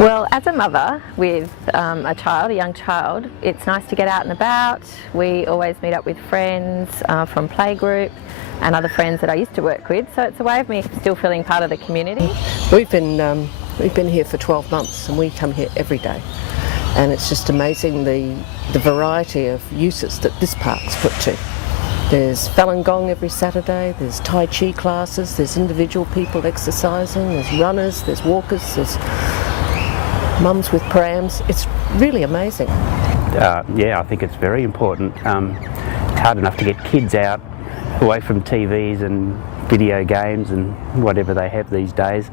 Well, as a mother with a young child, it's nice to get out and about. We always meet up with friends from playgroup and other friends that I used to work with, so it's a way of me still feeling part of the community. We've been here for 12 months and we come here every day, and it's just amazing the variety of uses that this park's put to. There's Falun Gong every Saturday, there's Tai Chi classes, there's individual people exercising, there's runners, there's walkers, there's mums with prams. It's really amazing. Yeah, I think it's very important. It's hard enough to get kids out away from TVs and video games and whatever they have these days.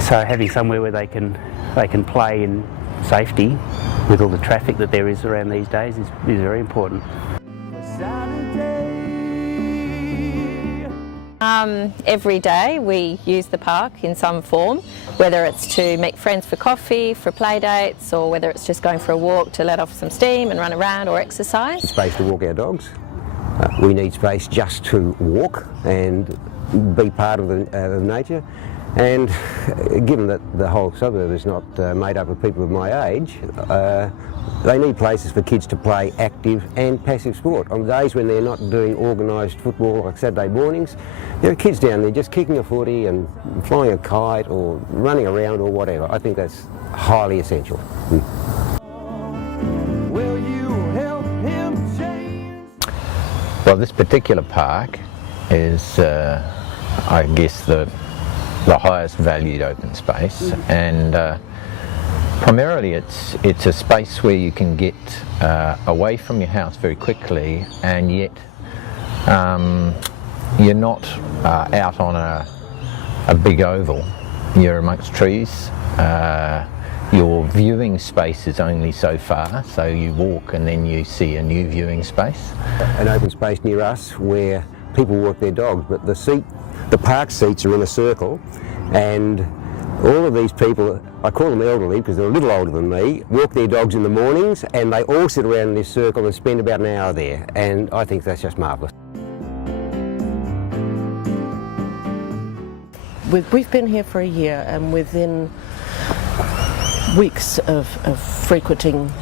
So having somewhere where they can play in safety with all the traffic that there is around these days is very important. Every day we use the park in some form, whether it's to meet friends for coffee, for play dates, or whether it's just going for a walk to let off some steam and run around or exercise. Space to walk our dogs. We need space just to walk and be part of nature. And given that the whole suburb is not made up of people of my age, they need places for kids to play active and passive sport. On days when they're not doing organised football like Saturday mornings, there are kids down there just kicking a footy and flying a kite or running around or whatever. I think that's highly essential. Will you help him change? Well, this particular park is, I guess, the highest valued open space, and primarily it's a space where you can get away from your house very quickly, and yet you're not out on a big oval. You're amongst trees. Your viewing space is only so far, so you walk and then you see a new viewing space. An open space near us where people walk their dogs, but the park seats are in a circle, and all of these people, I call them elderly because they're a little older than me, walk their dogs in the mornings, and they all sit around in this circle and spend about an hour there, and I think that's just marvellous. We've been here for a year, and within weeks of frequenting,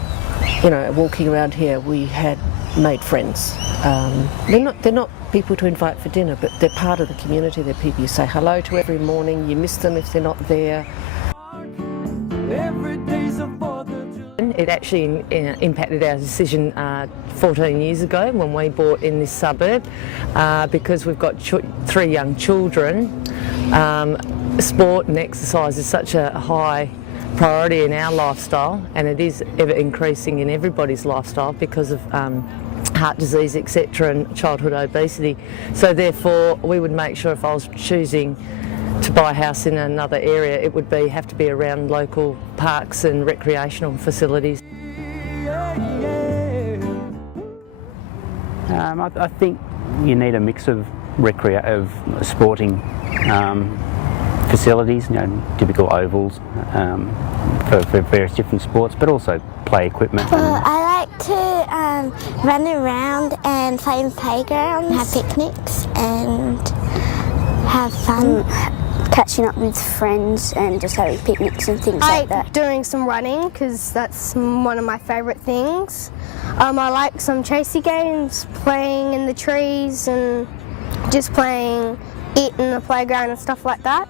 walking around here, we had made friends. They're not people to invite for dinner, but they're part of the community. They're people you say hello to every morning. You miss them if they're not there. It actually impacted our decision 14 years ago when we bought in this suburb, because we've got 3 young children. Sport and exercise is such a high priority in our lifestyle, and it is ever increasing in everybody's lifestyle because of heart disease, etc., and childhood obesity. So therefore we would make sure if I was choosing to buy a house in another area, it would have to be around local parks and recreational facilities. I think you need a mix of sporting facilities, typical ovals for various different sports, but also play equipment. Well, I like to run around and play in playgrounds, have picnics and have fun. Catching up with friends and just having picnics and things like that. Doing some running because that's one of my favourite things. I like some chasey games, playing in the trees and just playing it in the playground and stuff like that.